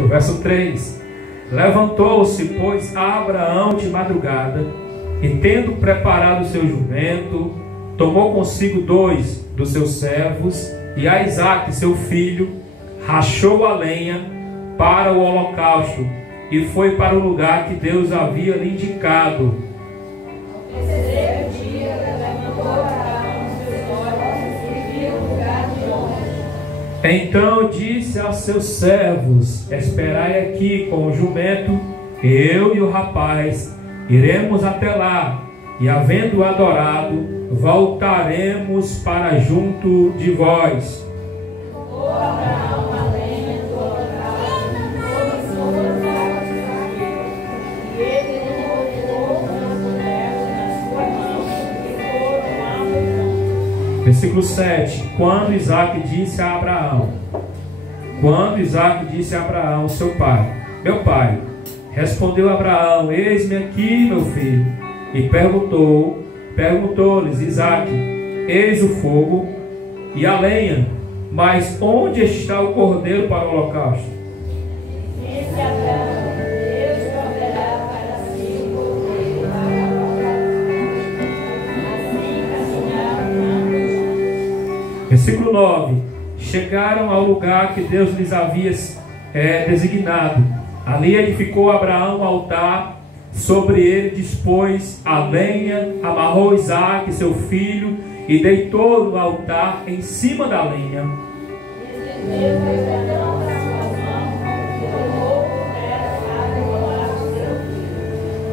Pronto, verso 3. Levantou-se, pois, Abraão de madrugada, e tendo preparado o seu jumento, tomou consigo 2 dos seus servos, e a Isaque, seu filho, rachou a lenha para o holocausto, e foi para o lugar que Deus havia lhe indicado. Então disse aos seus servos: esperai aqui com o jumento, eu e o rapaz iremos até lá, e havendo adorado, voltaremos para junto de vós. Versículo 7. Quando Isaque disse a Abraão, seu pai: meu pai. Respondeu Abraão: eis-me aqui, meu filho. E perguntou-lhes Isaque: eis o fogo e a lenha, mas onde está o cordeiro para o holocausto? Disse Abraão: Deus proverá para si o cordeiro para o holocausto. Assim caminharam. Versículo 9. Chegaram ao lugar que Deus lhes havia designado. Ali edificou Abraão um altar, sobre ele dispôs a lenha, amarrou Isaque, seu filho, e deitou no altar em cima da lenha.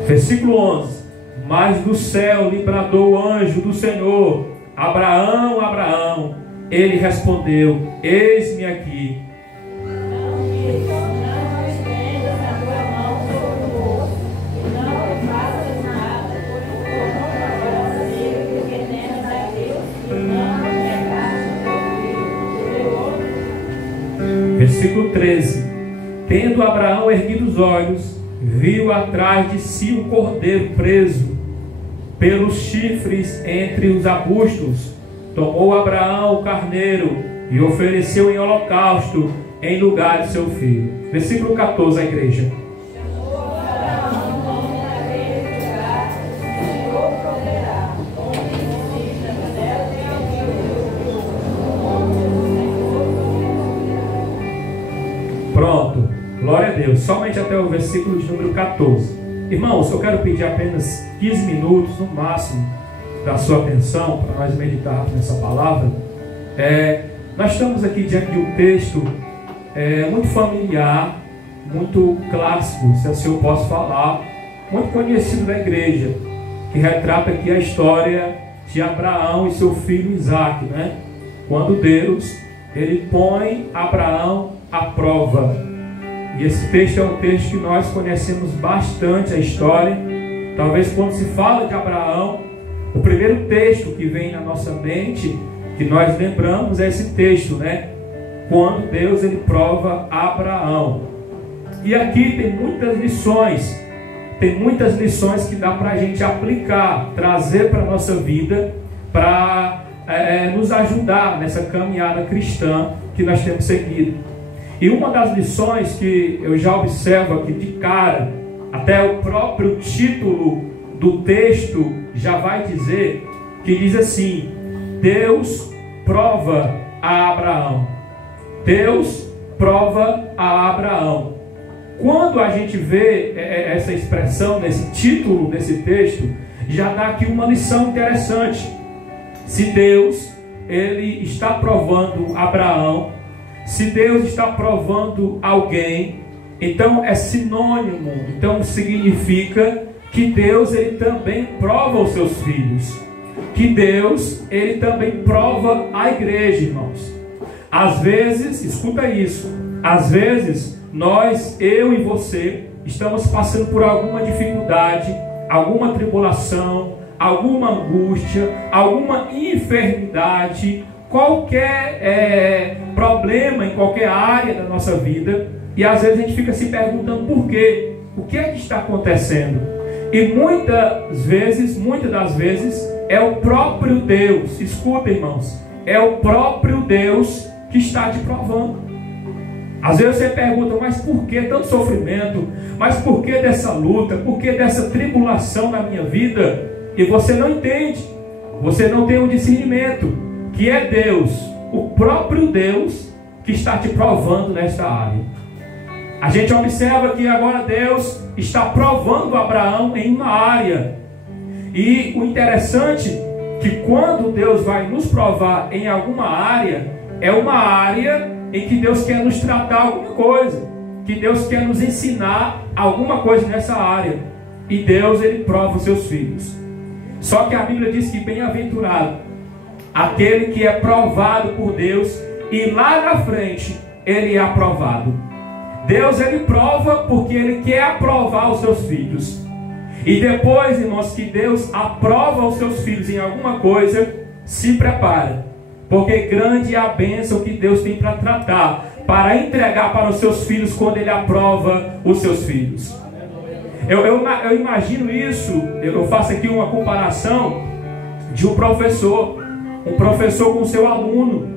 Versículo 11. Mas do céu lhe bradou o anjo do Senhor: Abraão, Abraão. Ele respondeu: eis-me aqui. Versículo 13. Tendo Abraão erguido os olhos, viu atrás de si um cordeiro preso pelos chifres entre os arbustos. Tomou Abraão o carneiro e ofereceu em holocausto em lugar de seu filho. Versículo 14, a igreja. Pronto, glória a Deus. Somente até o versículo de número 14. Irmãos, eu quero pedir apenas 15 minutos no máximo da sua atenção para nós meditarmos nessa palavra. Nós estamos aqui diante de um texto muito familiar, muito clássico, se assim eu posso falar, muito conhecido da igreja, que retrata aqui a história de Abraão e seu filho Isaque, né? Quando Deus ele põe Abraão à prova. E esse texto é um texto que nós conhecemos bastante a história. Talvez quando se fala de Abraão, o primeiro texto que vem na nossa mente, que nós lembramos, é esse texto, né? Quando Deus ele prova Abraão. E aqui tem muitas lições que dá para a gente aplicar, trazer para a nossa vida, para nos ajudar nessa caminhada cristã que nós temos seguido. E uma das lições que eu já observo aqui de cara, até o próprio título do texto já vai dizer, que diz assim: Deus prova a Abraão. Deus prova a Abraão. Quando a gente vê essa expressão nesse título desse texto, já dá aqui uma lição interessante. Se Deus ele está provando Abraão, se Deus está provando alguém, então é sinônimo, então significa que Deus ele também prova os seus filhos, que Deus ele também prova a igreja, irmãos. Às vezes, escuta isso, às vezes nós, eu e você, estamos passando por alguma dificuldade, alguma tribulação, alguma angústia, alguma enfermidade, qualquer problema em qualquer área da nossa vida, e às vezes a gente fica se perguntando por quê, o que é que está acontecendo? E muitas das vezes é o próprio Deus, escuta, irmãos, é o próprio Deus que está te provando. Às vezes você pergunta, mas por que tanto sofrimento? Mas por que dessa luta? Por que dessa tribulação na minha vida? E você não entende. Você não tem um discernimento, que é Deus, o próprio Deus, que está te provando nesta área. A gente observa que agora Deus está provando Abraão em uma área. E o interessante é que quando Deus vai nos provar em alguma área, é uma área em que Deus quer nos tratar alguma coisa, que Deus quer nos ensinar alguma coisa nessa área. E Deus, Ele prova os seus filhos. Só que a Bíblia diz que bem-aventurado aquele que é provado por Deus, e lá na frente ele é aprovado. Deus, Ele prova porque Ele quer aprovar os seus filhos. E depois, irmãos, que Deus aprova os seus filhos em alguma coisa, se prepara, porque grande é a bênção que Deus tem para tratar, para entregar para os seus filhos quando Ele aprova os seus filhos. Eu imagino isso. Eu faço aqui uma comparação de um professor com seu aluno.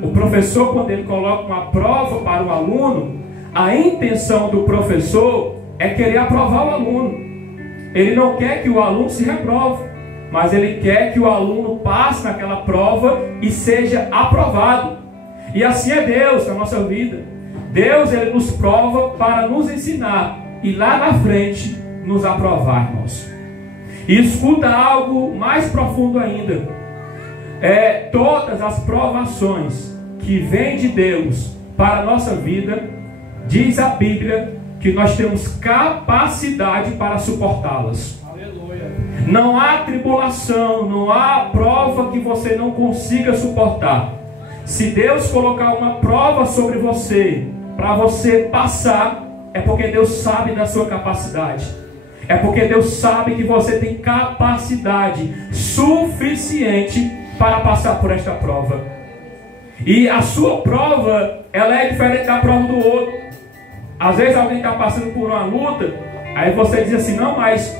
O professor, quando ele coloca uma prova para o aluno, a intenção do professor é querer aprovar o aluno. Ele não quer que o aluno se reprove, mas ele quer que o aluno passe naquela prova e seja aprovado. E assim é Deus na nossa vida. Deus, Ele nos prova para nos ensinar e lá na frente nos aprovar, irmãos. E escuta algo mais profundo ainda. Todas as provações que vêm de Deus para a nossa vida, diz a Bíblia que nós temos capacidade para suportá-las. Aleluia. Não há tribulação, não há prova que você não consiga suportar. Se Deus colocar uma prova sobre você, para você passar, é porque Deus sabe da sua capacidade. É porque Deus sabe que você tem capacidade suficiente para passar por esta prova. E a sua prova, ela é diferente da prova do outro. Às vezes alguém está passando por uma luta, aí você diz assim, não, mas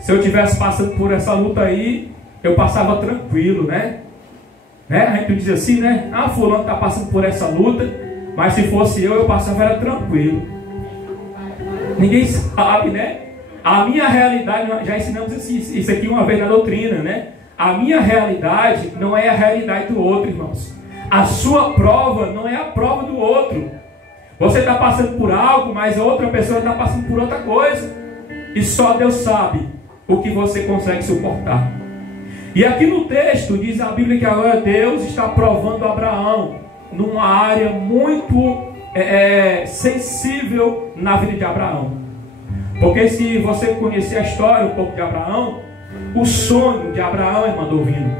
se eu estivesse passando por essa luta aí, eu passava tranquilo, né? A gente diz assim, né? Ah, fulano está passando por essa luta, mas se fosse eu passava era tranquilo. Ninguém sabe, né? A minha realidade, já ensinamos isso aqui uma vez na doutrina, né? A minha realidade não é a realidade do outro, irmãos. A sua prova não é a prova do outro. Você está passando por algo, mas a outra pessoa está passando por outra coisa. E só Deus sabe o que você consegue suportar. E aqui no texto diz a Bíblia que agora Deus está provando Abraão numa área muito sensível na vida de Abraão. Porque se você conhecer a história um pouco de Abraão, o sonho de Abraão, irmão, ouvindo,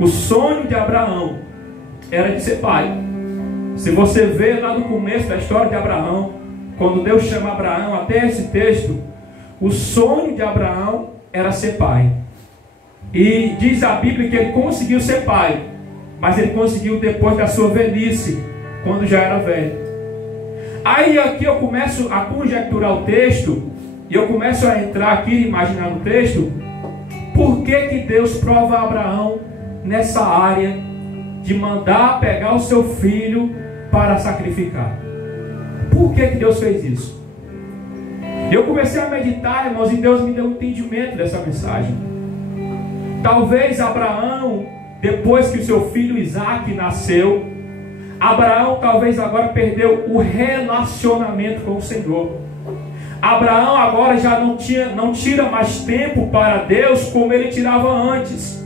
o sonho de Abraão era de ser pai. Se você vê lá no começo da história de Abraão, quando Deus chama Abraão, até esse texto, o sonho de Abraão era ser pai. E diz a Bíblia que ele conseguiu ser pai, mas ele conseguiu depois da sua velhice, quando já era velho. Aí aqui eu começo a conjecturar o texto, e eu começo a entrar aqui e imaginar no texto, por que Deus prova Abraão nessa área de mandar pegar o seu filho para sacrificar? Por que Deus fez isso? Eu comecei a meditar, irmãos, e Deus me deu um entendimento dessa mensagem. Talvez Abraão, depois que o seu filho Isaac nasceu, Abraão talvez agora perdeu o relacionamento com o Senhor. Abraão agora já não tira mais tempo para Deus como ele tirava antes.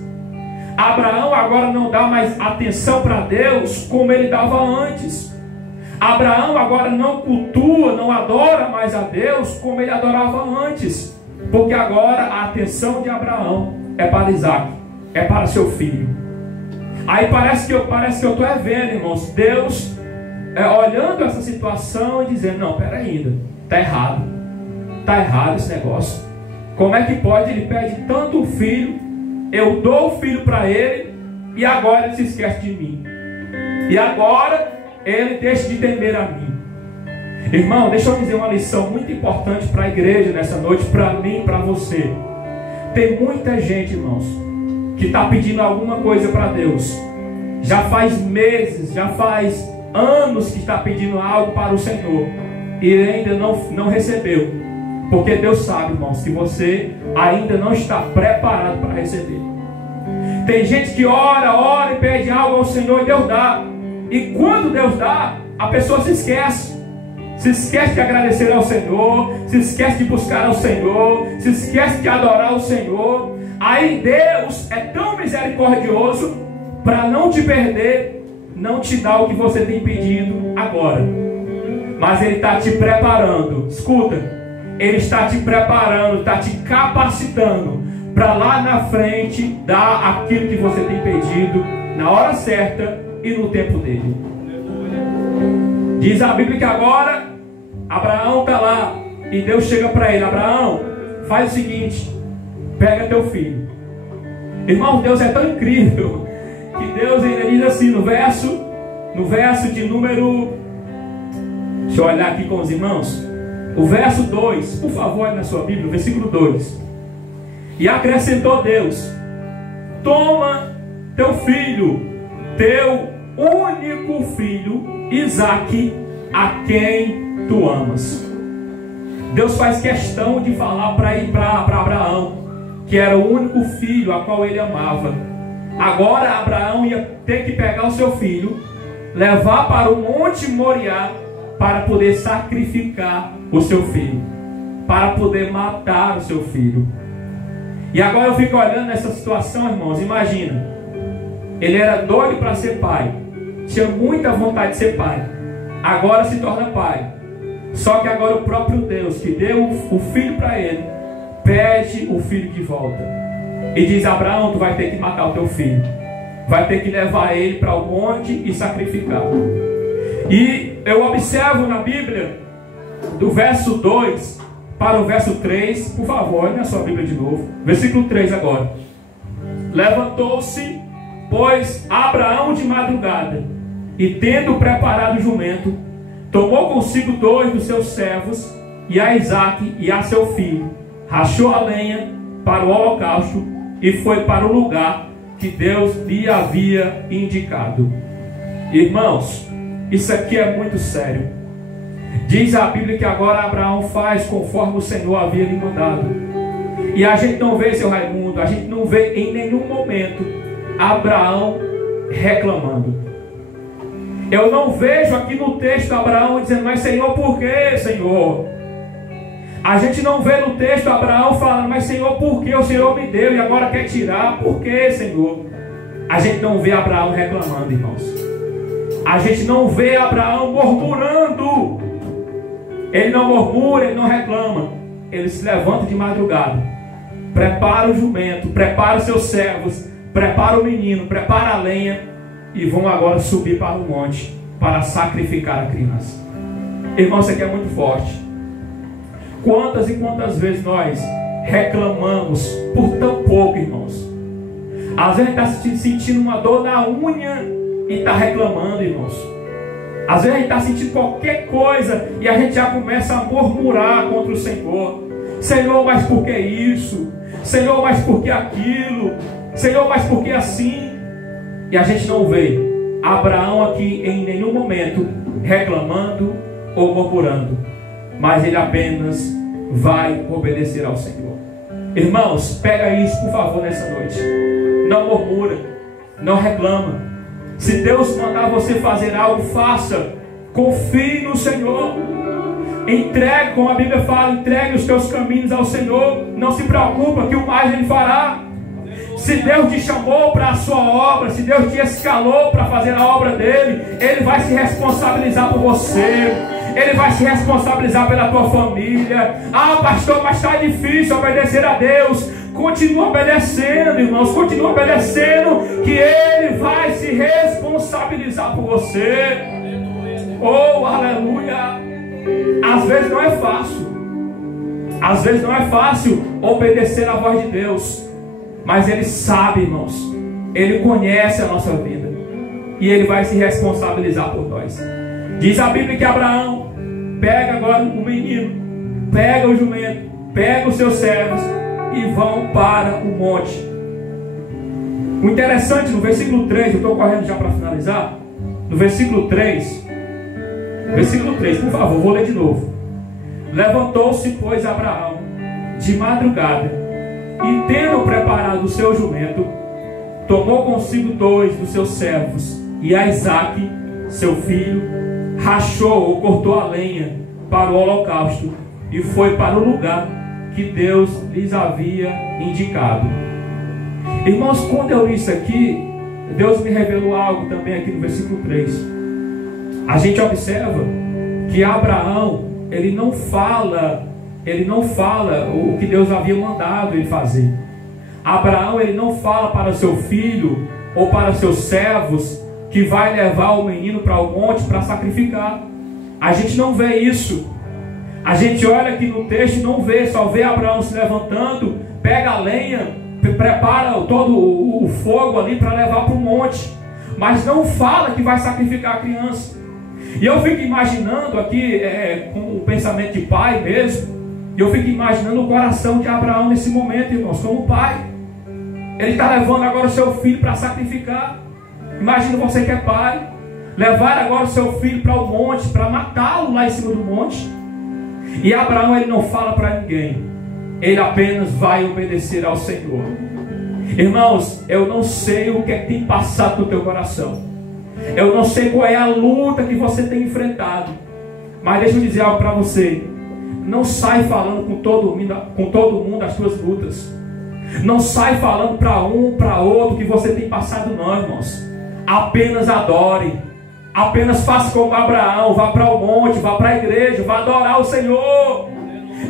Abraão agora não dá mais atenção para Deus como ele dava antes. Abraão agora não cultua, não adora mais a Deus como ele adorava antes. Porque agora a atenção de Abraão é para Isaac, é para seu filho. Aí parece que eu estou vendo, irmãos, Deus olhando essa situação e dizendo, não, peraí ainda, está errado. Está errado esse negócio. Como é que pode? Ele pede tanto o filho, eu dou o filho para ele, e agora ele se esquece de mim. E agora ele deixa de temer a mim. Irmão, deixa eu dizer uma lição muito importante para a igreja nessa noite, para mim e para você. Tem muita gente, irmãos, que está pedindo alguma coisa para Deus. Já faz meses, já faz anos que está pedindo algo para o Senhor e ele ainda não recebeu. Porque Deus sabe, irmãos, que você ainda não está preparado para receber. Tem gente que ora e pede algo ao Senhor e Deus dá. E quando Deus dá, a pessoa se esquece. Se esquece de agradecer ao Senhor, se esquece de buscar ao Senhor, se esquece de adorar ao Senhor. Aí Deus é tão misericordioso para não te perder, não te dar o que você tem pedido agora. Mas Ele está te preparando. Escuta, Ele está te preparando, está te capacitando para lá na frente dar aquilo que você tem pedido na hora certa e no tempo dele. Diz a Bíblia que agora Abraão está lá e Deus chega para ele: Abraão, faz o seguinte, pega teu filho. Irmão, Deus é tão incrível que Deus ainda diz assim no verso de número, deixa eu olhar aqui com os irmãos, o verso 2, por favor, na sua Bíblia, o versículo 2. E acrescentou Deus: toma teu filho, teu único filho, Isaque, a quem tu amas. Deus faz questão de falar para Abraão que era o único filho a qual ele amava. Agora Abraão ia ter que pegar o seu filho, levar para o Monte Moriá, para poder sacrificar o seu filho, para poder matar o seu filho. E agora eu fico olhando nessa situação, irmãos. Imagina, ele era doido para ser pai, tinha muita vontade de ser pai, agora se torna pai. Só que agora o próprio Deus, que deu o filho para ele, pede o filho de volta e diz: Abraão, tu vai ter que matar o teu filho, vai ter que levar ele para o monte e sacrificar. E eu observo na Bíblia, do verso 2 para o verso 3, por favor, olha na sua Bíblia de novo, versículo 3 agora. Levantou-se, pois, Abraão de madrugada, e tendo preparado o jumento, tomou consigo 2 dos seus servos, e a Isaque e a seu filho, rachou a lenha para o holocausto, e foi para o lugar que Deus lhe havia indicado. Irmãos, isso aqui é muito sério. Diz a Bíblia que agora Abraão faz conforme o Senhor havia lhe mandado. E a gente não vê, seu Raimundo, a gente não vê em nenhum momento Abraão reclamando. Eu não vejo aqui no texto Abraão dizendo: mas Senhor, por que, Senhor? A gente não vê no texto Abraão falando: mas Senhor, por que o Senhor me deu e agora quer tirar? Por que, Senhor? A gente não vê Abraão reclamando, irmãos. A gente não vê Abraão murmurando. Ele não murmura, ele não reclama. Ele se levanta de madrugada, prepara o jumento, prepara os seus servos, prepara o menino, prepara a lenha, e vão agora subir para o monte para sacrificar a criança. Irmão, isso aqui é muito forte. Quantas e quantas vezes nós reclamamos por tão pouco, irmãos? Às vezes a gente está sentindo uma dor na unha e está reclamando, irmãos. Às vezes a gente está sentindo qualquer coisa e a gente já começa a murmurar contra o Senhor. Senhor, mas por que isso? Senhor, mas por que aquilo? Senhor, mas por que assim? E a gente não vê Abraão aqui em nenhum momento reclamando ou murmurando, mas ele apenas vai obedecer ao Senhor. Irmãos, pega isso por favor nessa noite. Não murmura, não reclama. Se Deus mandar você fazer algo, faça. Confie no Senhor. Entregue, como a Bíblia fala, entregue os teus caminhos ao Senhor. Não se preocupa que o mais Ele fará. Se Deus te chamou para a sua obra, se Deus te escalou para fazer a obra dele, Ele vai se responsabilizar por você. Ele vai se responsabilizar pela tua família. Ah, pastor, mas está difícil obedecer a Deus. Continua obedecendo, irmãos. Continua obedecendo, que Ele vai se responsabilizar por você. Oh, aleluia. Às vezes não é fácil. Às vezes não é fácil obedecer a voz de Deus. Mas Ele sabe, irmãos. Ele conhece a nossa vida. E Ele vai se responsabilizar por nós. Diz a Bíblia que Abraão pega agora o menino, pega o jumento, pega os seus servos e vão para o monte. O interessante no versículo 3, eu estou correndo já para finalizar. No versículo 3, Versículo 3, por favor, vou ler de novo. Levantou-se, pois, Abraão de madrugada, e tendo preparado o seu jumento, tomou consigo 2 dos seus servos e a Isaque, seu filho, rachou ou cortou a lenha para o holocausto e foi para o lugar que Deus lhes havia indicado. Irmãos, quando eu li isso aqui, Deus me revelou algo também aqui no versículo 3. A gente observa que Abraão, ele não fala o que Deus havia mandado ele fazer. Abraão, ele não fala para seu filho ou para seus servos que vai levar o menino para o monte para sacrificar. A gente não vê isso. A gente olha aqui no texto e não vê, só vê Abraão se levantando, pega a lenha, prepara todo o fogo ali para levar para o monte, mas não fala que vai sacrificar a criança. E eu fico imaginando aqui, com o pensamento de pai mesmo, eu fico imaginando o coração de Abraão nesse momento, irmãos, como pai. Ele está levando agora o seu filho para sacrificar. Imagina você que é pai, levar agora o seu filho para o monte, para matá-lo lá em cima do monte. E Abraão, ele não fala para ninguém, ele apenas vai obedecer ao Senhor. Irmãos, eu não sei o que é que tem passado no teu coração, eu não sei qual é a luta que você tem enfrentado, mas deixa eu dizer algo para você. Não sai falando com todo mundo as suas lutas. Não sai falando para um, para outro que você tem passado, não, irmãos. Apenas adore. Apenas faça como Abraão. Vá para o monte, vá para a igreja, vá adorar o Senhor.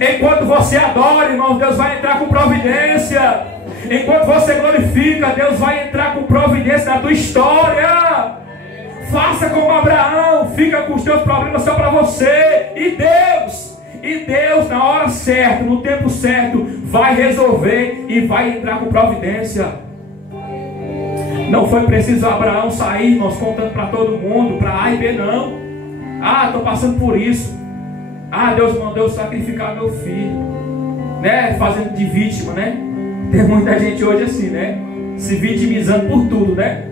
Enquanto você adora, irmãos, Deus vai entrar com providência. Enquanto você glorifica, Deus vai entrar com providência na tua história. Faça como Abraão. Fica com os teus problemas só para você. E Deus, na hora certa, no tempo certo, vai resolver e vai entrar com providência. Não foi preciso Abraão sair, irmãos, contando para todo mundo, para A e B, não. Ah, estou passando por isso. Ah, Deus mandou eu sacrificar meu filho, né? Fazendo de vítima, né? Tem muita gente hoje assim, né? Se vitimizando por tudo, né?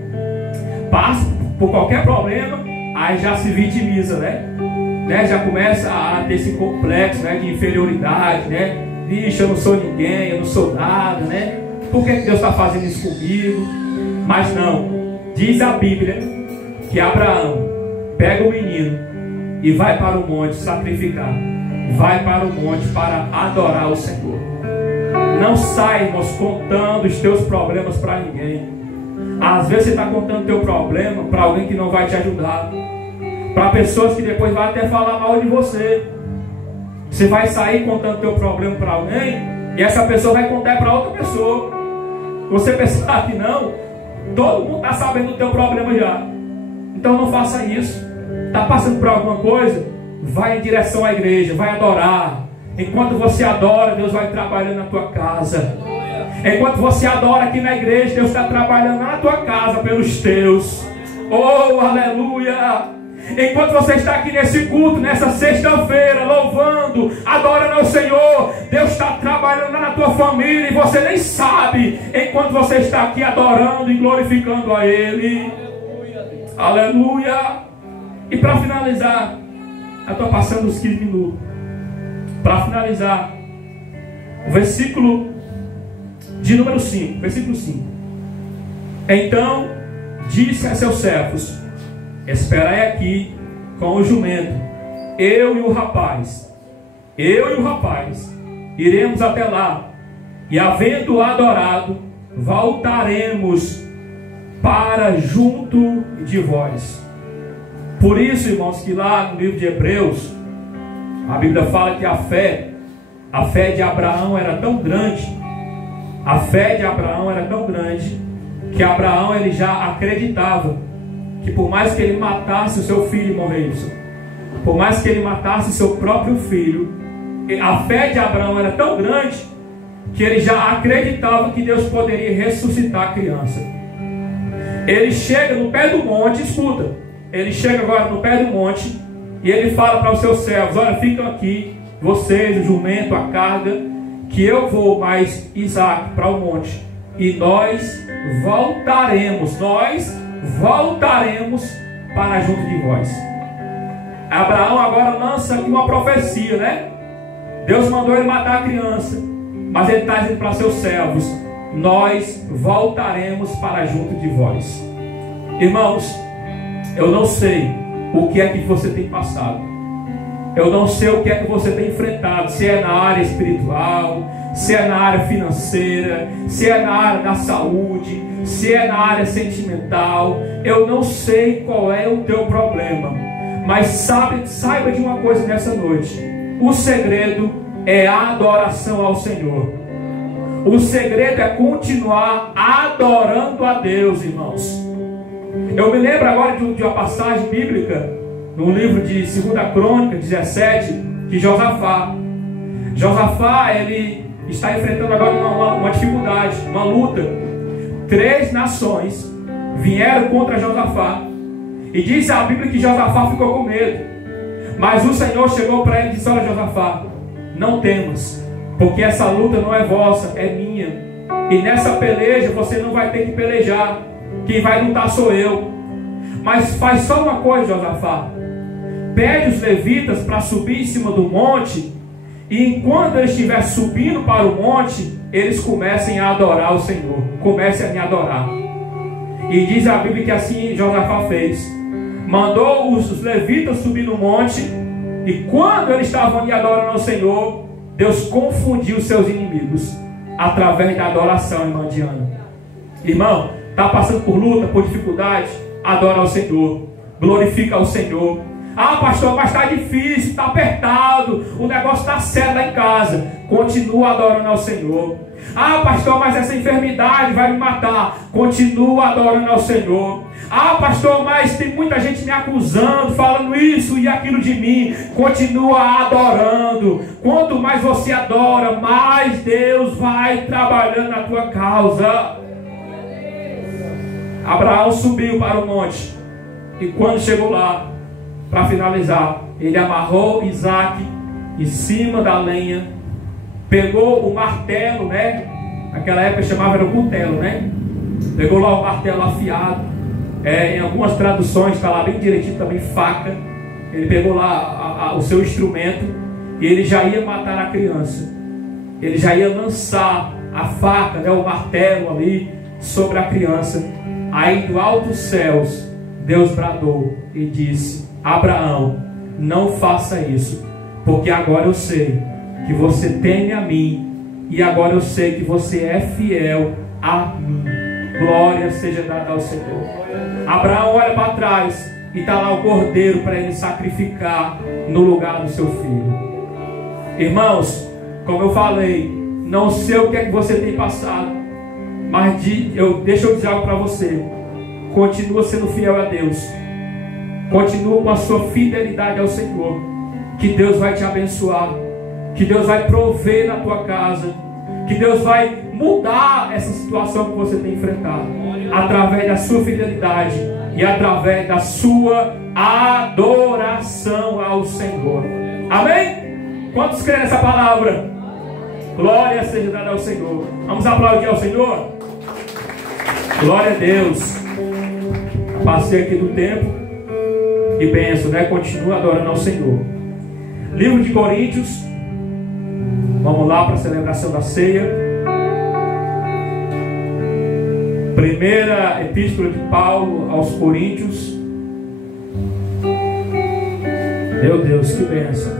Passa por qualquer problema, aí já se vitimiza, né? Já começa a ter esse complexo, né, de inferioridade, né? Vixe, eu não sou ninguém, eu não sou nada, né? Por que Deus está fazendo isso comigo? Mas não, diz a Bíblia que Abraão pega o menino e vai para o monte sacrificar. Vai para o monte para adorar o Senhor. Não sai, irmãos, contando os teus problemas para ninguém. Às vezes você está contando o teu problema para alguém que não vai te ajudar, para pessoas que depois vão até falar mal de você. Você vai sair contando teu problema para alguém e essa pessoa vai contar para outra pessoa. Você pensar que não, todo mundo está sabendo do teu problema já. Então não faça isso. Está passando por alguma coisa? Vai em direção à igreja, vai adorar. Enquanto você adora, Deus vai trabalhando na tua casa. Enquanto você adora aqui na igreja, Deus está trabalhando na tua casa pelos teus. Oh, aleluia! Enquanto você está aqui nesse culto, nessa sexta-feira, louvando, adorando ao Senhor, Deus está trabalhando na tua família e você nem sabe, enquanto você está aqui adorando e glorificando a Ele. Aleluia! E para finalizar, eu estou passando os 15 minutos. Para finalizar, o versículo de número 5, versículo 5. Então disse a seus servos: esperai aqui com o jumento, eu e o rapaz, iremos até lá, e havendo adorado, voltaremos para junto de vós. Por isso, irmãos, que lá no livro de Hebreus, a Bíblia fala que a fé de Abraão era tão grande, que Abraão ele já acreditava que por mais que ele matasse o seu filho e morresse, por mais que ele matasse seu próprio filho, a fé de Abraão era tão grande que ele já acreditava que Deus poderia ressuscitar a criança. Ele chega no pé do monte, escuta, ele chega agora no pé do monte e ele fala para os seus servos: olha, ficam aqui, vocês, o jumento, a carga, que eu vou mais Isaac para o monte, e nós voltaremos para junto de vós. Abraão agora lança aqui uma profecia, né? Deus mandou ele matar a criança, mas ele está dizendo para seus servos: nós voltaremos para junto de vós. Irmãos, eu não sei o que é que você tem passado, eu não sei o que é que você tem enfrentado, se é na área espiritual, se é na área financeira, se é na área da saúde, se é na área sentimental. Eu não sei qual é o teu problema, mas saiba de uma coisa nessa noite: o segredo é a adoração ao Senhor. O segredo é continuar adorando a Deus, irmãos. Eu me lembro agora de uma passagem bíblica no livro de 2 Crônica 17, que Josafá, ele está enfrentando agora uma dificuldade, uma luta. 3 nações vieram contra Josafá, e diz a Bíblia que Josafá ficou com medo, mas o Senhor chegou para ele e disse: olha, Josafá, não temas, porque essa luta não é vossa, é minha, e nessa peleja você não vai ter que pelejar, quem vai lutar sou eu. Mas faz só uma coisa, Josafá: pede os levitas para subir em cima do monte, e enquanto eles estiverem subindo para o monte, eles comecem a adorar o Senhor, comecem a me adorar. E diz a Bíblia que assim Josafá fez. Mandou os levitas subir no monte, e quando eles estavam ali adorando ao Senhor, Deus confundiu os seus inimigos através da adoração, irmã Diana. Irmão, está passando por luta, por dificuldade? Adora ao Senhor, glorifica ao Senhor. Ah, pastor, mas está difícil, está apertado, o negócio está sério lá em casa. Continua adorando ao Senhor. Ah, pastor, mas essa enfermidade vai me matar. Continua adorando ao Senhor. Ah, pastor, mas tem muita gente me acusando, falando isso e aquilo de mim. Continua adorando. Quanto mais você adora, mais Deus vai trabalhando na tua causa. Abraão subiu para o monte, e quando chegou lá, para finalizar, ele amarrou Isaac em cima da lenha, pegou o martelo, né? Naquela época chamava era o cutelo, né? Pegou lá o martelo afiado, em algumas traduções está lá bem direitinho também, faca. Ele pegou lá o seu instrumento, e ele já ia matar a criança. Ele já ia lançar a faca, né, o martelo ali sobre a criança. Aí do alto dos céus, Deus bradou e disse: Abraão, não faça isso, porque agora eu sei que você teme a mim, e agora eu sei que você é fiel a mim. Glória seja dada ao Senhor. Abraão olha para trás, e está lá o cordeiro para ele sacrificar no lugar do seu filho. Irmãos, como eu falei, não sei o que é que você tem passado, mas deixa eu dizer algo para você: continua sendo fiel a Deus, continua com a sua fidelidade ao Senhor, que Deus vai te abençoar, que Deus vai prover na tua casa, que Deus vai mudar essa situação que você tem enfrentado, através da sua fidelidade e através da sua adoração ao Senhor. Amém? Quantos creem nessa palavra? Glória seja dada ao Senhor. Vamos aplaudir ao Senhor? Glória a Deus. Passei aqui do tempo e benção, né? Continua adorando ao Senhor. Livro de Coríntios. Vamos lá para a celebração da ceia. Primeira epístola de Paulo aos Coríntios. Meu Deus, que bênção.